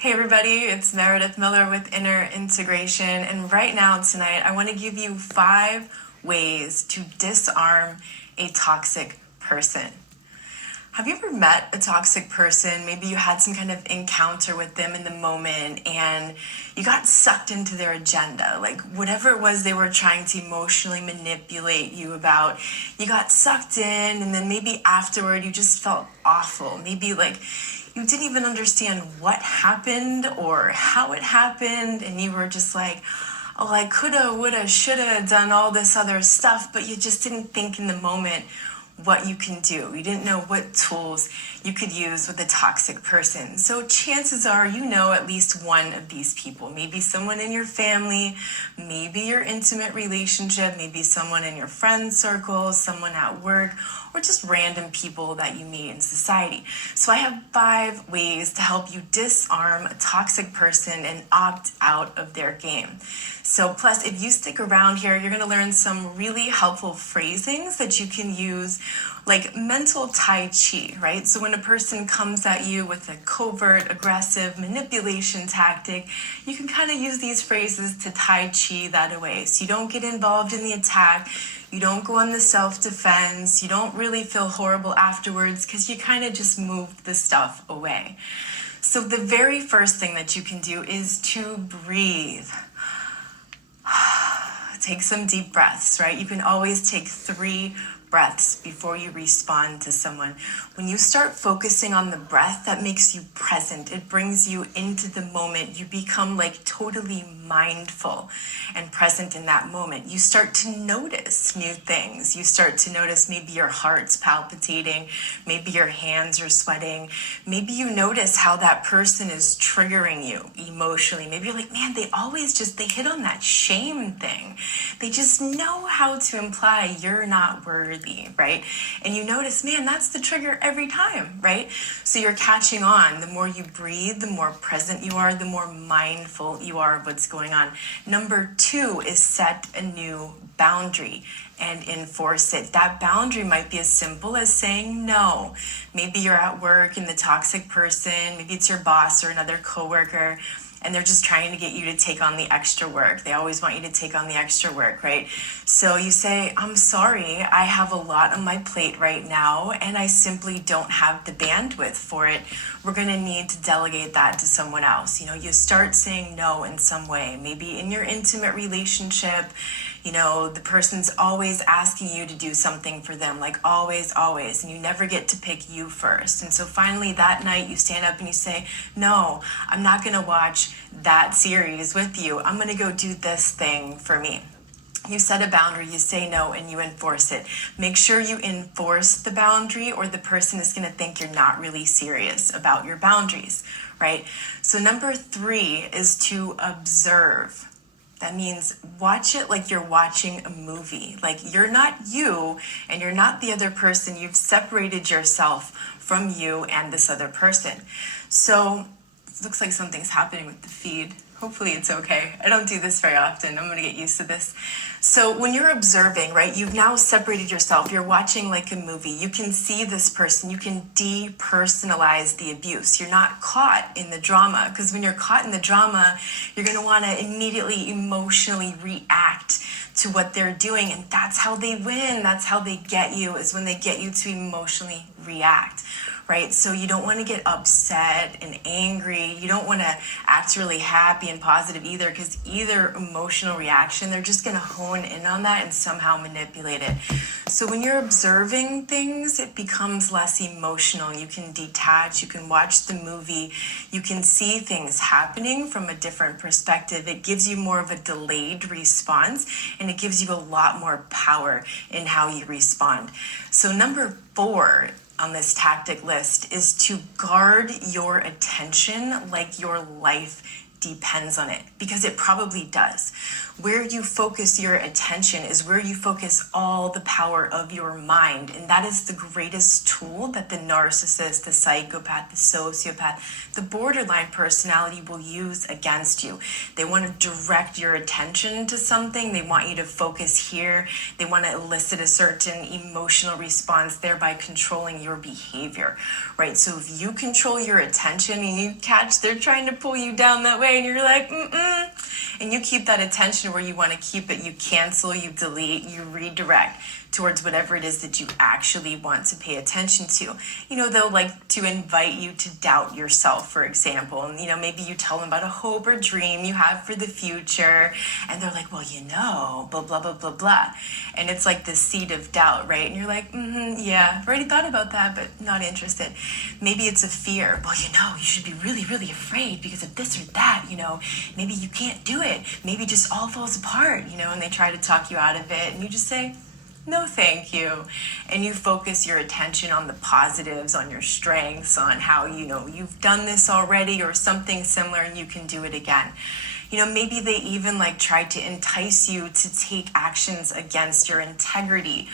Hey everybody, it's Meredith Miller with Inner Integration, and right now tonight I want to give you 5 ways to disarm a toxic person. Have you ever met a toxic person? Maybe you had some kind of encounter with them in the moment and you got sucked into their agenda. Like whatever it was they were trying to emotionally manipulate you about, you got sucked in, and then maybe afterward you just felt awful. Maybe like you didn't even understand what happened or how it happened, and you were just like, oh, I coulda, woulda, shoulda done all this other stuff, but you just didn't think in the moment what you can do. You didn't know what tools you could use with a toxic person. So chances are you know at least one of these people. Maybe someone in your family, maybe your intimate relationship, maybe someone in your friend circle, someone at work, or just random people that you meet in society. So I have 5 ways to help you disarm a toxic person and opt out of their game. So plus, if you stick around here, you're going to learn some really helpful phrasings that you can use, like mental Tai Chi, right? So when a person comes at you with a covert, aggressive manipulation tactic, you can kind of use these phrases to Tai Chi that away. So you don't get involved in the attack, you don't go on the self-defense, you don't really feel horrible afterwards because you kind of just moved the stuff away. So the very first thing that you can do is to breathe. Take some deep breaths, right? You can always take 3 breaths before you respond to someone. When you start focusing on the breath, that makes you present. It brings you into the moment. You become like totally mindful and present in that moment. You start to notice new things. You start to notice maybe your heart's palpitating, maybe your hands are sweating. Maybe you notice how that person is triggering you emotionally. Maybe you're like, man, they hit on that shame thing. They just know how to imply you're not worthy, right? And you notice, man, that's the trigger every time, right? So you're catching on. The more you breathe, the more present you are, the more mindful you are of what's going on. Number 2 is set a new boundary and enforce it. That boundary might be as simple as saying no. Maybe you're at work and the toxic person, maybe it's your boss or another coworker, and they're just trying to get you to take on the extra work. They always want you to take on the extra work, right? So you say, I'm sorry, I have a lot on my plate right now, and I simply don't have the bandwidth for it. We're gonna need to delegate that to someone else. You start saying no in some way. Maybe in your intimate relationship, the person's always asking you to do something for them, like always, and you never get to pick you first. And so finally that night you stand up and you say, no, I'm not gonna watch that series with you. I'm gonna go do this thing for me. You set a boundary, you say no, and you enforce it. Make sure you enforce the boundary or the person is gonna think you're not really serious about your boundaries, right? So number 3 is to observe. That means watch it like you're watching a movie. Like you're not you and you're not the other person. You've separated yourself from you and this other person. So it looks like something's happening with the feed. Hopefully it's okay. I don't do this very often. I'm gonna get used to this. So when you're observing, right, you've now separated yourself. You're watching like a movie. You can see this person. You can depersonalize the abuse. You're not caught in the drama, because when you're caught in the drama, you're gonna wanna immediately emotionally react to what they're doing. And that's how they win. That's how they get you, is when they get you to emotionally react. Right? So you don't want to get upset and angry. You don't want to act really happy and positive either, because either emotional reaction, they're just going to hone in on that and somehow manipulate it. So when you're observing things, it becomes less emotional. You can detach, you can watch the movie, you can see things happening from a different perspective. It gives you more of a delayed response, and it gives you a lot more power in how you respond. So number 4 on this tactic list is to guard your attention like your life depends on it, because it probably does. Where you focus your attention is where you focus all the power of your mind. And that is the greatest tool that the narcissist, the psychopath, the sociopath, the borderline personality will use against you. They want to direct your attention to something. They want you to focus here. They want to elicit a certain emotional response, thereby controlling your behavior, right? So if you control your attention and you catch they're trying to pull you down that way and you're like, and you keep that attention where you want to keep it, you cancel, you delete, you redirect towards whatever it is that you actually want to pay attention to. They'll like to invite you to doubt yourself, for example. And, maybe you tell them about a hope or dream you have for the future. And they're like, well, blah, blah, blah, blah, blah. And it's like the seed of doubt, right? And you're like, yeah, I've already thought about that, but not interested. Maybe it's a fear. Well, you should be really, really afraid because of this or that, maybe you can't do it. Maybe it just all falls apart, and they try to talk you out of it. And you just say, no, thank you. And you focus your attention on the positives, on your strengths, on how, you've done this already or something similar and you can do it again. Maybe they even like try to entice you to take actions against your integrity,